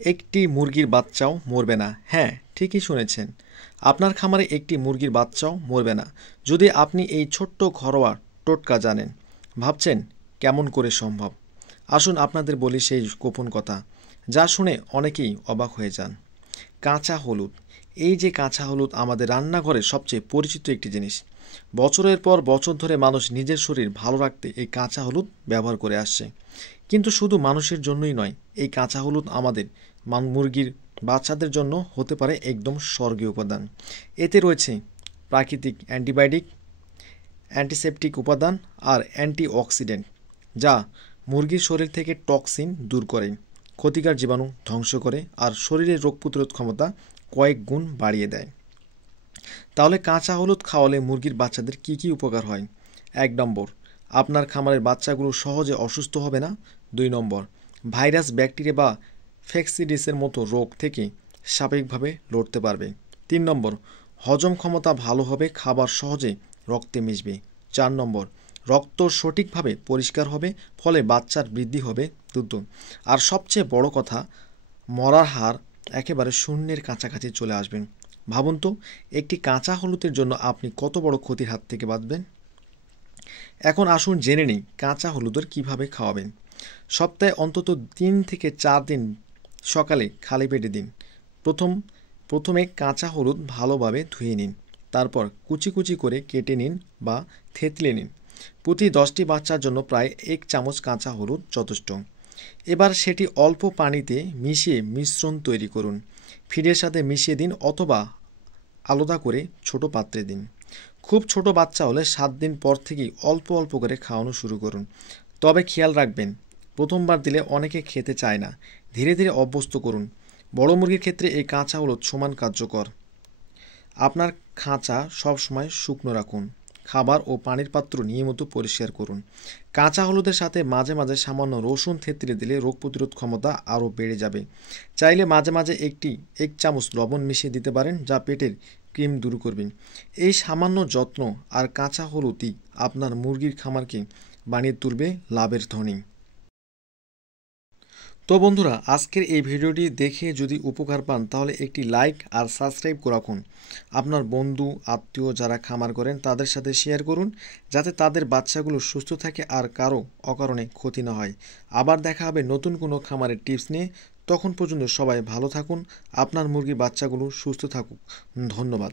একটি মুরগির বাচ্চাও মরবে না। হ্যাঁ, ঠিকই শুনেছেন। আপনার খামারে একটি মুরগির বাচ্চাও মরবে না যদি আপনি এই ছোট্ট ঘরোয়া টোটকা জানেন। ভাবছেন কেমন করে সম্ভব? আসুন আপনাদের বলি সেই গোপন কথা, যা শুনে অনেকেই অবাক হয়ে যান। কাঁচা হলুদ। এই যে কাঁচা হলুদ আমাদের রান্নাঘরের সবচেয়ে পরিচিত একটি জিনিস। বছরের পর বছর ধরে মানুষ নিজের শরীর ভালো রাখতে এই কাঁচা হলুদ ব্যবহার করে আসছে। কিন্তু শুধু মানুষের জন্যই নয়, এই কাঁচা হলুদ আমাদের মুরগির বাচ্চাদের জন্য হতে পারে একদম স্বর্গীয় উপাদান। এতে রয়েছে প্রাকৃতিক অ্যান্টিবায়োটিক, অ্যান্টিসেপটিক উপাদান আর অ্যান্টিঅক্সিডেন্ট, যা মুরগির শরীর থেকে টক্সিন দূর করে, ক্ষতিকর জীবাণু ধ্বংস করে আর শরীরের রোগ প্রতিরোধ ক্ষমতা কয়েক গুণ বাড়িয়ে দেয়। তাহলে কাঁচা হলুদ খাওয়ালে মুরগির বাচ্চাদের কি কি উপকার হয়? ১ নম্বর, আপনার খামারের বাচ্চাগুলো সহজে অসুস্থ হবে না। ২ নম্বর, ভাইরাস, ব্যাকটেরিয়া বা ফ্যাক্সিডিসের মতো রোগ থেকে স্বাভাবিকভাবে লড়তে পারবে। ৩ নম্বর, হজম ক্ষমতা ভালো হবে, খাবার সহজে রক্তে মিশবে। ৪ নম্বর, রক্ত সঠিকভাবে পরিষ্কার হবে, ফলে বাচ্চার বৃদ্ধি হবে দ্রুত। আর সবচেয়ে বড় কথা, মরার হার একেবারে শূন্যের কাছাকাছি চলে আসবেন। ভাবুন তো, একটি কাঁচা হলুদের জন্য আপনি কত বড় ক্ষতির হাত থেকে বাঁচবেন। এখন আসুন জেনে নিই কাঁচা হলুদের কিভাবে খাওয়াবেন। সপ্তাহে অন্তত ৩ থেকে ৪ দিন সকালে খালি পেটে দিন। প্রথমে কাঁচা হলুদ ভালোভাবে ধুয়ে নিন, তারপর কুচি কুচি করে কেটে নিন বা থেতলে নিন। প্রতি 10টি বাচ্চার জন্য প্রায় 1 চামচ কাঁচা হলুদ যথেষ্ট। এবার সেটি অল্প পানিতে মিশিয়ে মিশ্রণ তৈরি করুন। ফিডের সাথে মিশিয়ে দিন অথবা আলাদা করে ছোট পাত্রে দিন। খুব ছোট বাচ্চা হলে 7 দিন পর থেকেই অল্প অল্প করে খাওয়ানো শুরু করুন। তবে খেয়াল রাখবেন, প্রথমবার দিলে অনেকে খেতে চায় না। ধীরে ধীরে অভ্যস্ত করুন। বড় মুরগির ক্ষেত্রে এই কাঁচা হলুদ সমান কার্যকর। আপনার খাঁচা সবসময় শুকনো রাখুন। খাবার ও পানির পাত্র নিয়মিত পরিষ্কার করুন। কাঁচা হলুদের সাথে মাঝে মাঝে সামান্য রসুন থেতলে দিলে রোগ প্রতিরোধ ক্ষমতা আরও বেড়ে যাবে। চাইলে মাঝে মাঝে 1 চামচ লবণ মিশিয়ে দিতে পারেন, যা পেটের ক্রিম দূর করবেন। এই সামান্য যত্ন আর কাঁচা হলুদই আপনার মুরগির খামারকে বানিয়ে তুলবে লাভের ধনী। তো বন্ধুরা, আজকের এই ভিডিওটি দেখে যদি উপকার পান তাহলে একটি লাইক আর সাবস্ক্রাইব করে রাখুন। আপনার বন্ধু আত্মীয় যারা খামার করেন তাদের সাথে শেয়ার করুন, যাতে তাদের বাচ্চাগুলো সুস্থ থাকে আর কারো অকারণে ক্ষতি না হয়। আবার দেখা হবে নতুন কোনো খামারের টিপস নিয়ে। তখন পর্যন্ত সবাই ভালো থাকুন, আপনার মুরগির বাচ্চাগুলো সুস্থ থাকুক। ধন্যবাদ।